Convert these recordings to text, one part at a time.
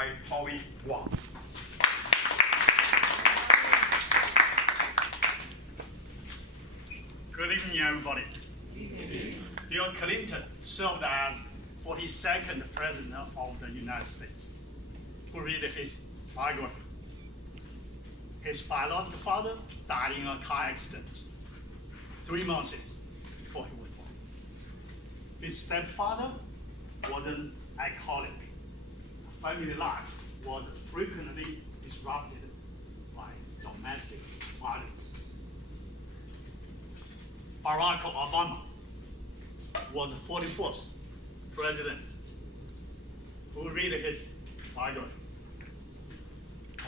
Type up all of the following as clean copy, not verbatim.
by Howie. Good evening, everybody. Bill Clinton served as 42nd President of the United States. Who read his biography? His biological father died in a car accident 3 months before he was born. His stepfather was an alcoholic. Family life was frequently disrupted by domestic violence. Barack Obama was the 41st president. Who read his biography?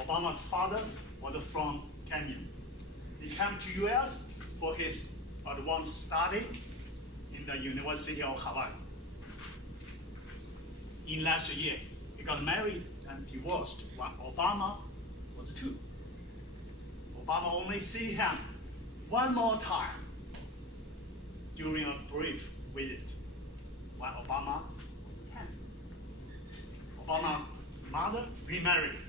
Obama's father was from Kenya. He came to US for his advanced study in the University of Hawaii. In last year, he got married and divorced when Obama was 2. Obama only see him one more time during a brief visit when Obama was 10. Obama's mother remarried.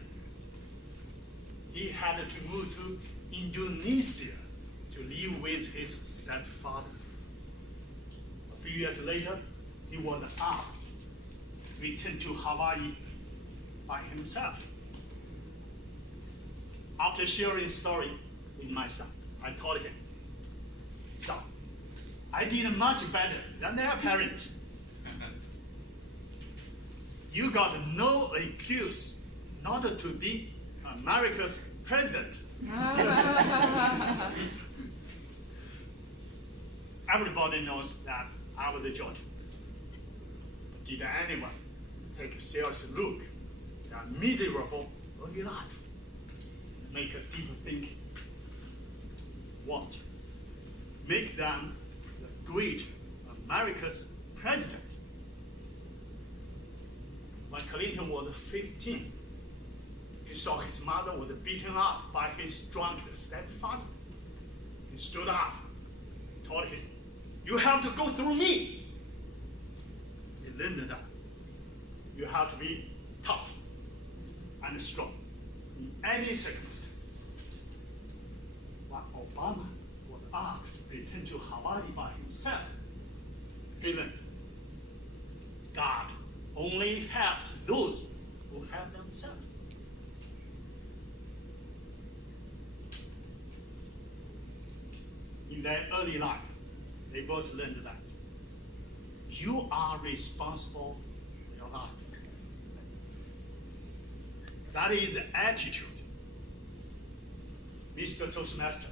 He had to move to Indonesia to live with his stepfather. A few years later, he was asked to return to Hawaii by himself. After sharing the story with my son, I told him, "So, I did much better than their parents. You got no excuse not to be America's president." Everybody knows that I was a judge. Did anyone take a serious look at their miserable early life? Make people think what? Make them the great America's president. When Clinton was 15, he saw his mother was beaten up by his drunk stepfather. He stood up, told him, "You have to go through me." He learned that you have to be tough and strong in any circumstance. When Obama was asked to return to Hawaii by himself, he learned God only helps those who help themselves. In their early life, they both learned that you are responsible for your life. That is the attitude. Mr. Toastmaster,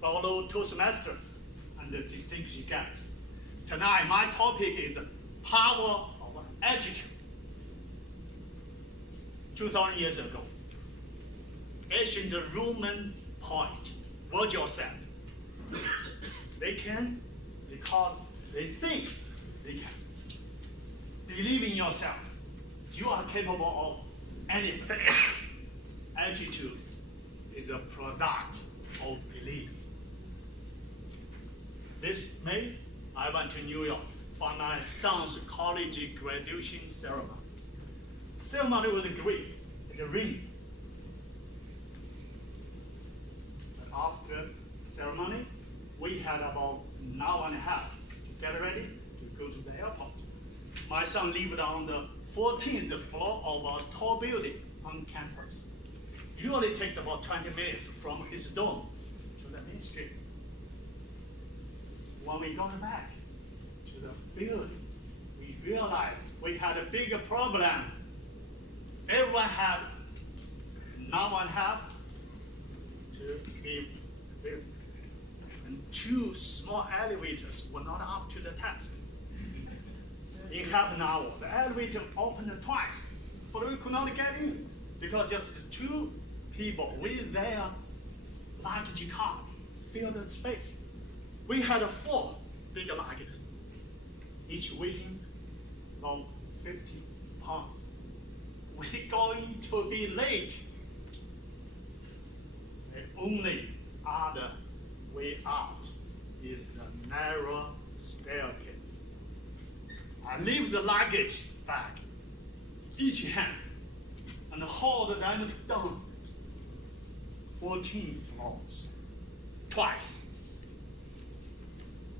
fellow Toastmasters and the distinguished guests. Tonight, my topic is power of attitude. 2,000 years ago, ancient Roman poet Virgil said, they can because they think they can. Believe in yourself. You are capable of anything. Attitude is a product of belief. This May, I went to New York for my son's college graduation ceremony. Ceremony was great, it rained. But after ceremony, we had about an hour and a half to get ready to go to the airport. My son lived on the 14th floor of a tall building on campus. Usually takes about 20 minutes from his dorm to the main street. When we got back to the building, we realized we had a bigger problem. Everyone had an hour and a half to leave the building. And 2 small elevators were not up to the task. In half an hour, the elevator opened twice, but we could not get in because just 2 people with their luggage car filled the space. We had 4 big luggage, each weighing about 50 pounds. We're going to be late. The only other way out is the narrow staircase. I leave the luggage bag, each hand and hauled them down 14 floors, twice.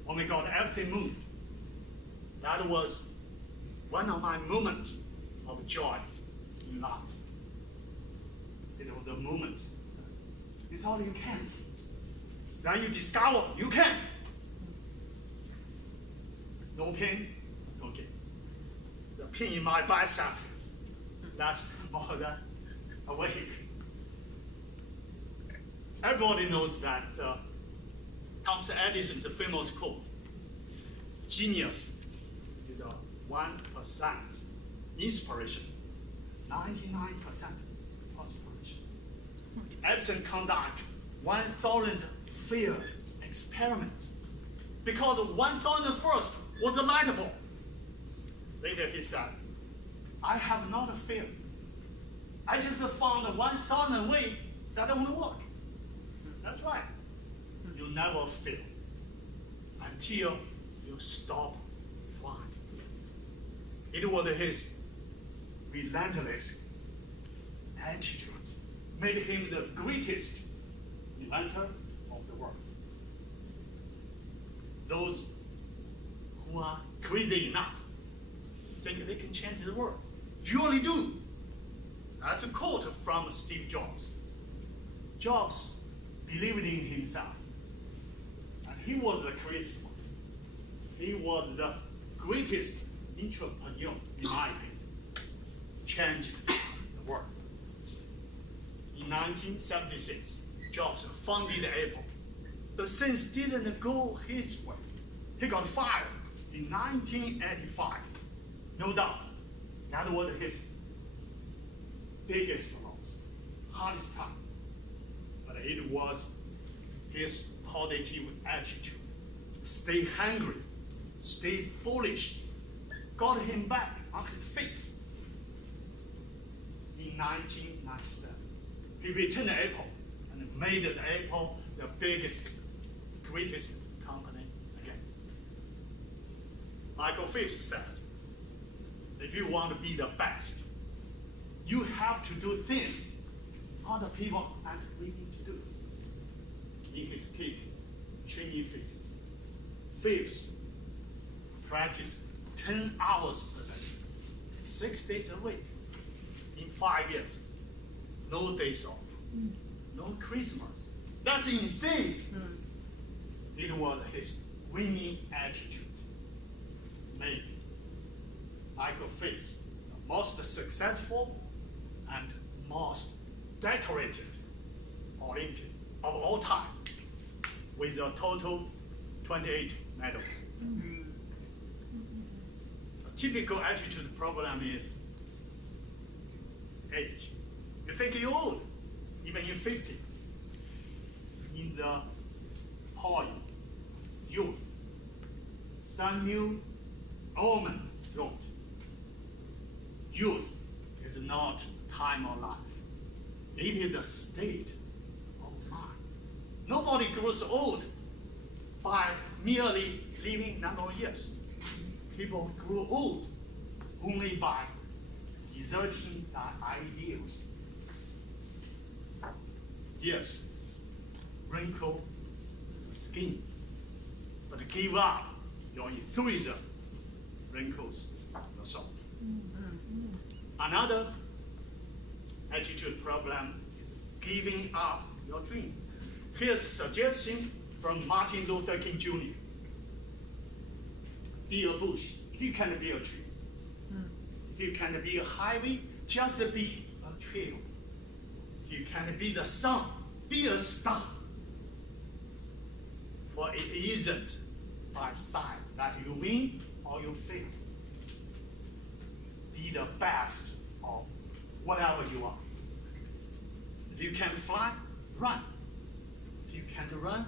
When we got everything moved, that was one of my moments of joy in life. It was the moment you thought you can't. Then you discover you can. No pain, no gain. The pain in my bicep lasts more than a week. Everybody knows that Thomas Edison's famous quote, genius is a 1% inspiration, 99% perspiration. Edison conducted 1,000 failed experiments because the 1,001st was the light bulb. Later he said, I have not failed. I just found 1,000 ways that won't work. That's right. You never fail until you stop trying. It was his relentless attitude made him the greatest inventor of the world. Those who are crazy enough think they can change the world usually do. That's a quote from Steve Jobs. Jobs believed in himself, and he was the crazy one. He was the greatest entrepreneur, in my opinion, changed the world. In 1976, Jobs founded Apple, but since didn't go his way. He got fired in 1985. No doubt, that was his biggest loss, hardest time. But it was his positive attitude. Stay hungry, stay foolish, got him back on his feet. In 1997, he returned Apple and made Apple the biggest, greatest company again. Michael Phelps said, if you want to be the best, you have to do things other people aren't willing to do. In his peak training phases, Phelps practiced 10 hours per day, 6 days a week, in 5 years. No days off, no Christmas. That's insane. It was his winning attitude. Maybe Michael Phelps, the most successful and most decorated Olympian of all time, with a total 28 medals. A typical attitude problem is age. You think you're old, even you're 50. In the poem, Youth, Samuel Ullman wrote, youth is not time or life. It is a state of mind. Nobody grows old by merely living number of years. People grow old only by deserting their ideals. Yes, wrinkle your skin, but give up your enthusiasm, wrinkles your soul. Another attitude problem is giving up your dream. Here's a suggestion from Martin Luther King Jr. Be a bush if you can't be a tree. If you can't be a highway, just be a trail. If you can't be the sun, be a star. For it isn't by sight that you win or you fail. Be the best of whatever you are. If you can fly, run. If you can't run,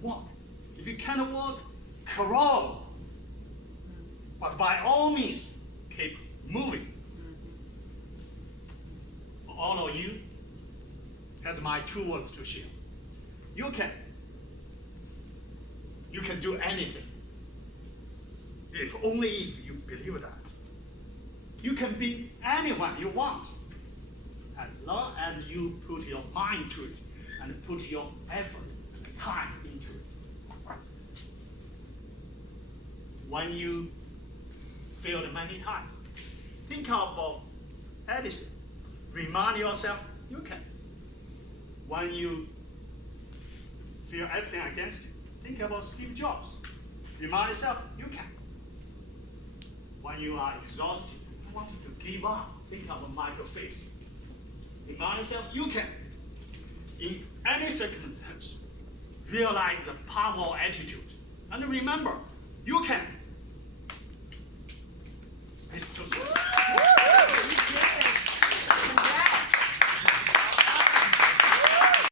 walk. If you can't walk, crawl. But by all means, keep moving. For all of you, here's my 2 words to share. You can do anything. If only if you believe that. You can be anyone you want. as long as you put your mind to it and put your effort and time into it. When you failed many times, think about Edison. Remind yourself, you can. When you feel everything against you, think about Steve Jobs. Remind yourself, you can. When you are exhausted, you want to give up, think about Michael Phelps. Remind yourself, you can. In any circumstance, realize the power of attitude. And remember, you can. It's Toastmaster.